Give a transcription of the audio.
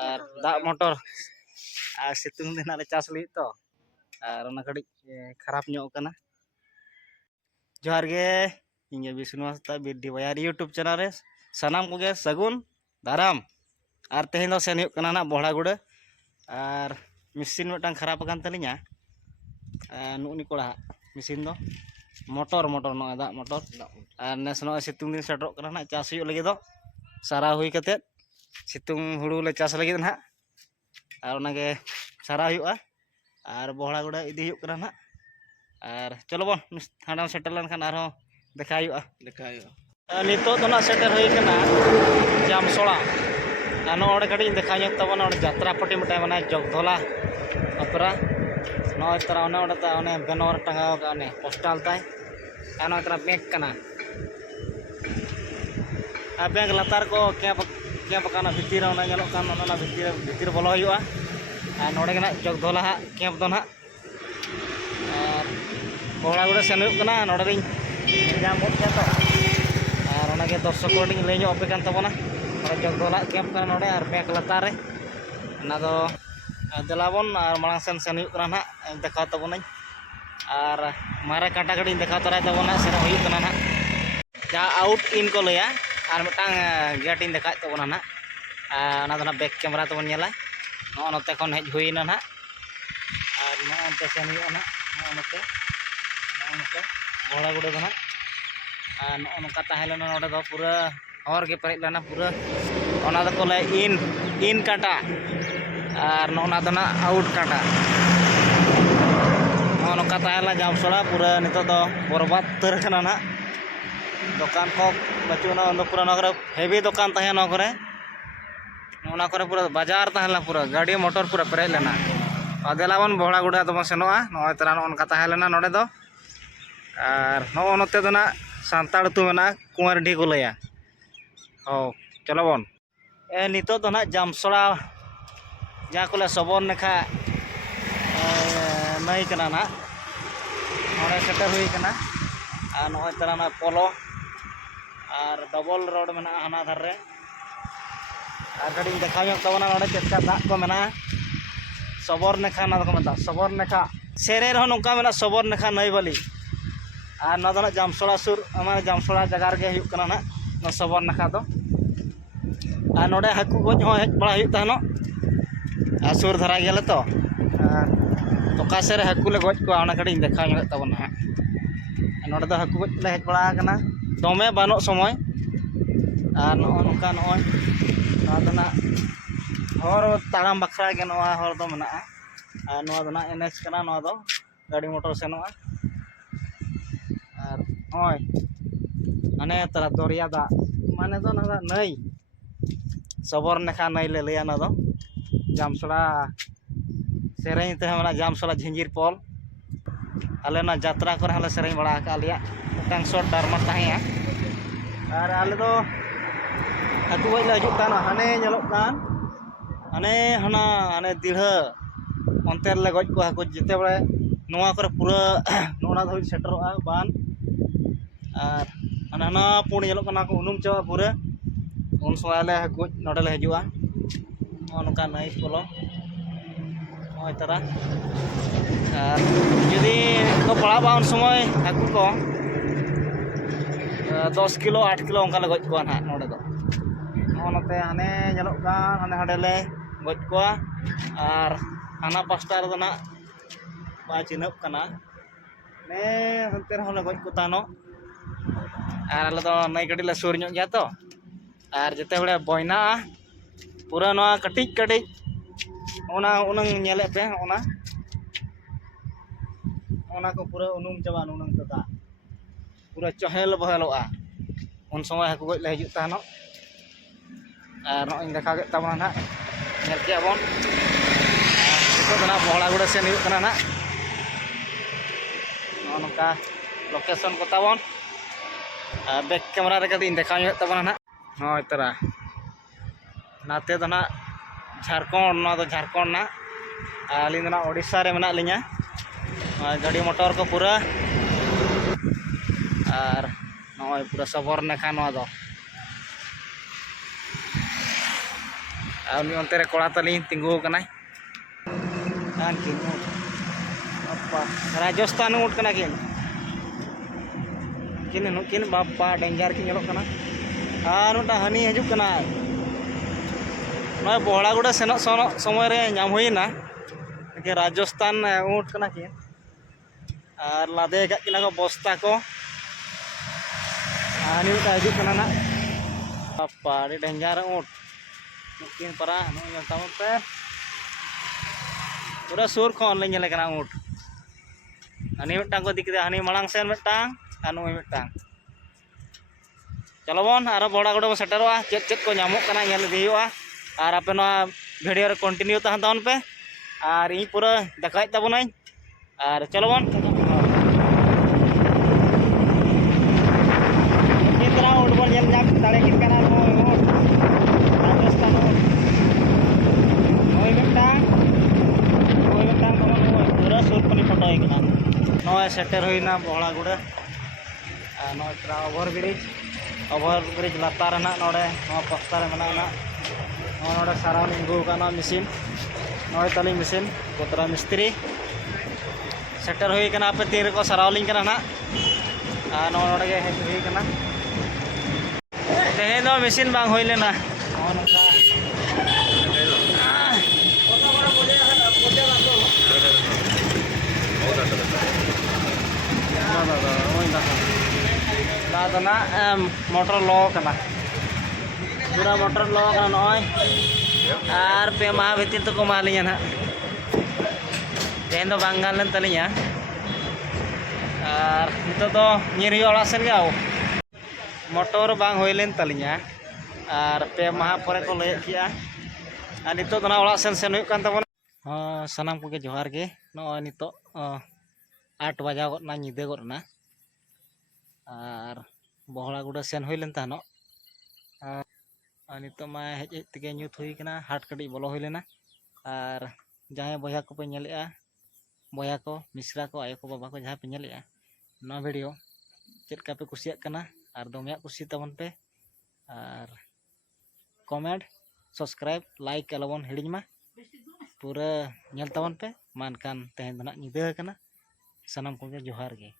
আর দাগ মোটর আর সিতুং दिन ले चास ली तो और कड़ी खराब ᱧᱚᱜ जोहार गे इंगे विष्णु हंसदा बिरडी बाजार यूट्यूब चैनल रे सानाम को सगुन दाराम और तेहें दो सेन ना बहड़ागुड़ा और मेसिन मिट्टां खराब अकान तलिङा नुनी कोड़ा मेसिन दो मोटर मोटर नो दाग मोटर और नेस नो सितुंग दिन सेटरोग कना ना चास हुई लगे दो सारा हुई कते सितुंग हुड़ू ले चास लगे ना और ओनागे सारा हुआ और बहड़ागुड़ा इदी हुई कना ना और चलो बन हांडा सेटल लेनखान आरो देखा नितो तो ना सेटर हुई कना जामसोड़ा नोड़े कड़ी देखा तबना जात्रा पट्टी मिटाई मना जगधला अपरा नॉय तरा ओने बेनर टांगाव का ओने पोस्टाल ताई आनो तरा बैंक कना आ बैंक लातार को कैंप काना भितिर ओना ñeloग कान ओना भितिर बोलो हुआ आ नोड़े गना जगधला कैंप दो ना और बहड़ागुड़ा सेन हुई कना नोड़े रिन जाम मोट के तो और ओनागे दर्शक को लई ño अपे कान तबना और जगधला कैंप कना नोड़े और बैंक लातार रे ना दो देलाबन और मांग सेन सेन हुई कना ना देखा तबना और मारे काटा गड़ी देखा तराय तबना सेन हुई कना ना जा आउट इन को लया और मिटांग गेट इन देखा तबना ना ना दो ना बैक कैमरा तबन नेला नो नते खन हेज हुईना ना और नो अंते सेन हुई ना नो नते बहड़ागुड़ा दो ना नो नका ताहेलेना नोडे दो पूरा हर के पेरेज लेना पूरा ओना दो को ले इन काटा और नोना दो ना आउट काटा नो नका ताहेला जामसोड़ा पूरा नितो दो बरबाद तर कना ना दुकान को बचुना ओंदो पूरा नगरे हेवी दुकान ताहे नगरे ओना करे पूरा बाजार ताहेला पूरा गाड़ी मोटर पूरा पेरेज लेना अदेलावन बहड़ागुड़ा दो सेनोआ नोय तरा नोनका ताहेलेना नोडे दो और नो नोते दो ना सांताड़ तु मेना कुंवरडी को लया हो चलो बन नितो दो ना जामसोड़ा जहाँ को सबन नेखा नई कना ना नोड़े सेटर हुई कना और नोय तरा ना पोलो और डबल रोड मेना हाना धार रे और कड़ी देखा तबना नोड़े चेका दाग को मेना सबोर नेखा ना को मता सबोर नेखा सेरे रहो नोका मेना सबोर नेखा नई बाली और ना दो ना जामसोड़ा सुर हमारे जामसोड़ा जगह रे हुई कना ना ना सबोर नेखा दो और नोड़े हाकू गज हो हेज बड़ा हुई तहनो और सुर धरा गेले तो तोका से रे हाकू ले गज को ओना कड़ी देखा तबना हा नोड़े दो हाकू गज ले हेज बड़ा कना दमे बानो समय और नोका नोय ना दो ना हर ताड़ाम बखरा के नोआ हर दो मना और नोआ दो ना एनएच कना नोआ दो गाड़ी मोटर सेनोआ और होय माने तरा दरिया दा माने दो ना नई सबोर नेखा नई ले लिया ना दो जामसोड़ा सेरें ते हमारा जामसोड़ा झिंजिर पॉल आले ना यात्रा करे हले सेरें बड़ा का लिया टांग शॉट डरमा ताहेया और आले दो हाकू गज ले हजु ताना हाने ñeloग कान हाने हाना हाने दिढ़ा अंते ले गज को हाकू जिते बड़े नोआ करे पूरा नोना धोई सेटरोआ बान और हाना हाना पुण ñeloग कना को उनुम चावा पूरा उन समय ले हाकू नोडे ले हजुआ नोका नई पोलो नोय तरा और जुदी को पड़ा बा उन समय हाकू को 10 किलो 8 किलो उनका ले गज को ना नोडे दो नोते हाने ñeloग कान हाने हाडे ले गज को और हाना पास्टा रे दो ना बा चिनहब कना ने हंते रहो ले गज को तानो और आले दो नई गड़ी ले सुर गया तो और जते बड़े बयना पूरा नोआ कटिज कटिज ओना उनंग ñेले पे ओना को पूरा उनुम चाबा उनंग तदा पूरा चहेल बहेलोआ उन समय हाकू गज ले हजु तानो और नोई देखा के तबना ना ñel के बन नितो दो ना बहड़ागुड़ा सेन हुई कना ना नोका लोकेशन को ताबन बैक कैमरा रे कदी देखा तबना ना होय तरा नाते दो ना झारखंड ना दो झारखंड ना आली दो ना ओडिशा रे मेना लिया गाड़ी मोटर को पूरा और नोय पूरा सबोर नेखा नोआ दो उनी अंते रे कोड़ा तली तिंगु कनाय कान किन apa Rajasthan ऊँट कना किन किन किन बापा डेंजर किन ñelok kana आर उटा हनी हजूक कना नय बोहड़ागुड़ा सेनोक समय रे नाम हुईना कि राजस्थान ऊँट कना किन और लादे का किना को बस्ता को हनी उटा हजूक कना ना बापा डेंजर ऊँट mungkin para yang tahu teh udah sur kon le nyele kana ऊँट ani mitang ko dikite ani malang sen mitang anu mitang चलो बन आरो बड़ा गोडे बो सेटरोआ चेक चेक को नामो कना nyel इदि हुआ और आपे नोआ वीडियो रे कंटिन्यू तहन तावन पे और इ पूरा देखाय ताबोनाई और चलो बन कितना ऊँट बन nyel nyam दाड़े किन कना राजस्थान पूरा सुर पनी फोटो कना नोए सेटर होइना बहड़ा गुड़ा नोए त्रा ओवर ब्रिज लातार ना नोडे नो पस्ता रे मना ना नोडे सराउंडिंग गु काना मशीन नोए तली मशीन कोतरा मिस्त्री सेटर होई कना पे तीन को सराउलिंग कना ना नोडे गे हेज होई कना तेहे नो मशीन बांग होई लेना दादा मोटर लो कना पूरा मोटर लो कना नय और पे मा भीतर तो को मालिया ना तेन दो बांगाल लेन तलिया और नितो तो निरी ओला सेन गाओ मोटर बांग होई लेन तलिया और पे माह परे को लय किया और नितो तो ना ओला सेन सेन हुई कान तबोना सनाम को के जोहार गे नय नितो 8 बजा गना निदे गना और बहड़ागुड़ा सेन हुई लेन तानो नितो मा हेज हेज तेगे न्यूत हुई कना हाट कड़ी बोलो हुई लेना और जहां बया को पे नेलेआ बया को मिश्रा को आयो को बाबा को जहां पे नेलेआ ना वीडियो चेक का पे कुसिया कना और दोमिया कुसी तबन पे और कमेंट सब्सक्राइब लाइक अलबन हिडिज मा पूरा नेल तबन पे मानकान तेहन दना निदे कना सनम को जोहार गे।